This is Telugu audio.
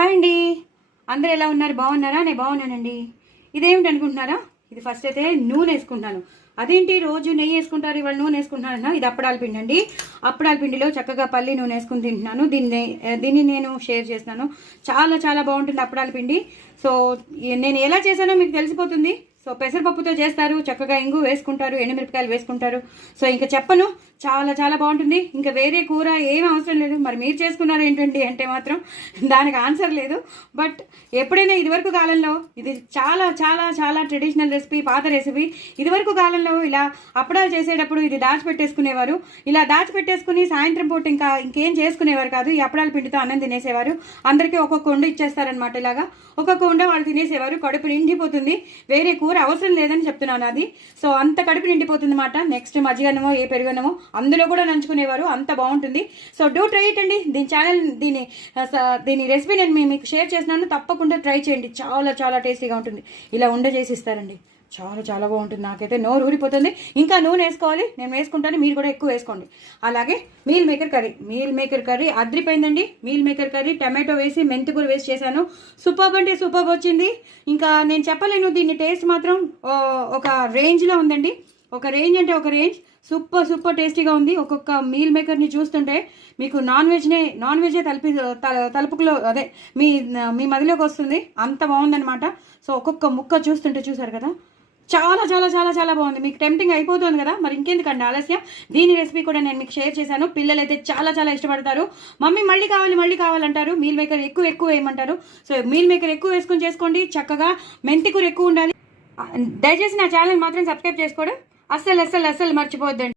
హాయ్ అండి, అందరూ ఎలా ఉన్నారు? బాగున్నారా? నేను బాగున్నానండి. ఇదేమిటి అనుకుంటున్నారా? ఇది ఫస్ట్ అయితే నూనె వేసుకుంటున్నాను. అదేంటి రోజు నెయ్యి వేసుకుంటారు, ఇవాళ నూనె వేసుకుంటున్నాను? ఇది అప్పడాల పిండి అండి. అప్పడాల పిండిలో చక్కగా పల్లి నూనె వేసుకుని తింటున్నాను. దీన్ని నేను షేర్ చేస్తున్నాను. చాలా చాలా బాగుంటుంది అప్పడాల పిండి. సో నేను ఎలా చేశానో మీకు తెలిసిపోతుంది. సో పెసరపప్పుతో చేస్తారు, చక్కగా ఇంగు వేసుకుంటారు, ఎండుమిరపకాయలు వేసుకుంటారు. సో ఇంకా చెప్పను, చాలా చాలా బాగుంటుంది. ఇంకా వేరే కూర ఏం అవసరం లేదు. మరి మీరు చేసుకున్నారు ఏంటండి అంటే మాత్రం దానికి ఆన్సర్ లేదు. బట్ ఎప్పుడైనా ఇదివరకు కాలంలో ఇది చాలా చాలా చాలా ట్రెడిషనల్ రెసిపీ, పాత రెసిపీ. ఇదివరకు కాలంలో ఇలా అప్పడాలు చేసేటప్పుడు ఇది దాచిపెట్టేసుకునేవారు. ఇలా దాచిపెట్టేసుకుని సాయంత్రం పూట ఇంకేం చేసుకునేవారు కాదు. ఈ అప్పడాల పిండితో అన్నం తినేసేవారు. అందరికీ ఒక్కొక్క ఉండ ఇచ్చేస్తారనమాట. ఇలాగా ఒక్కొక్క ఉండ వాళ్ళు తినేసేవారు. కడుపు నిండిపోతుంది, వేరే కూర అవసరం లేదని చెప్తున్నాను అది. సో అంత కడుపు నిండిపోతుంది అన్నమాట. నెక్స్ట్ మజ్జిగన్నమో ఏ పెరుగన్నమో అందులో కూడా నంచుకునేవారు. అంత బాగుంటుంది. సో డూ ట్రై ఇట్ అండి. దీని రెసిపీ నేను మీకు షేర్ చేస్తున్నాను. తప్పకుండా ట్రై చేయండి. చాలా చాలా టేస్టీగా ఉంటుంది. ఇలా ఉండ చేసి ఇస్తారండి. చాలా చాలా బాగుంటుంది. నాకైతే నోరు ఊరిపోతుంది. ఇంకా నూనె వేసుకోవాలి, నేను వేసుకుంటాను, మీరు కూడా ఎక్కువ వేసుకోండి. అలాగే మీల్ మేకర్ కర్రీ అద్రిపోయిందండి. మీల్ మేకర్ కర్రీ టమాటో వేసి మెంతికూర వేసి చేశాను. సూపర్బ్ అంటే సూపర్బ్ వచ్చింది. ఇంకా నేను చెప్పలేను, దీని టేస్ట్ మాత్రం ఒక రేంజ్లో ఉందండి. ఒక రేంజ్ అంటే ఒక రేంజ్. సూపర్ టేస్టీగా ఉంది. ఒక్కొక్క మీల్ మేకర్ని చూస్తుంటే మీకు నాన్ వెజే తలుపులో అదే మీ మదిలోకి వస్తుంది. అంత బాగుందనమాట. సో ఒక్కొక్క ముక్క చూస్తుంటే చూసారు కదా, చాలా చాలా చాలా చాలా బాగుంది. మీకు టెంప్టింగ్ అయిపోతుంది కదా, మరి ఇంకెందుకండి ఆలస్యం. దీని రెసిపీ కూడా నేను మీకు షేర్ చేశాను. పిల్లలు అయితే చాలా చాలా ఇష్టపడతారు. మమ్మీ మళ్ళీ కావాలంటారు. మీల్ మేకర్ ఎక్కువ వేయమంటారు. సో మీల్ మేకర్ ఎక్కువ వేసుకొని చేసుకోండి. చక్కగా మెంతికూర ఎక్కువ ఉండాలి. దయచేసి నా ఛానల్ మాత్రం సబ్స్క్రైబ్ చేసుకోవడం అస్సలు మర్చిపోవద్దండి.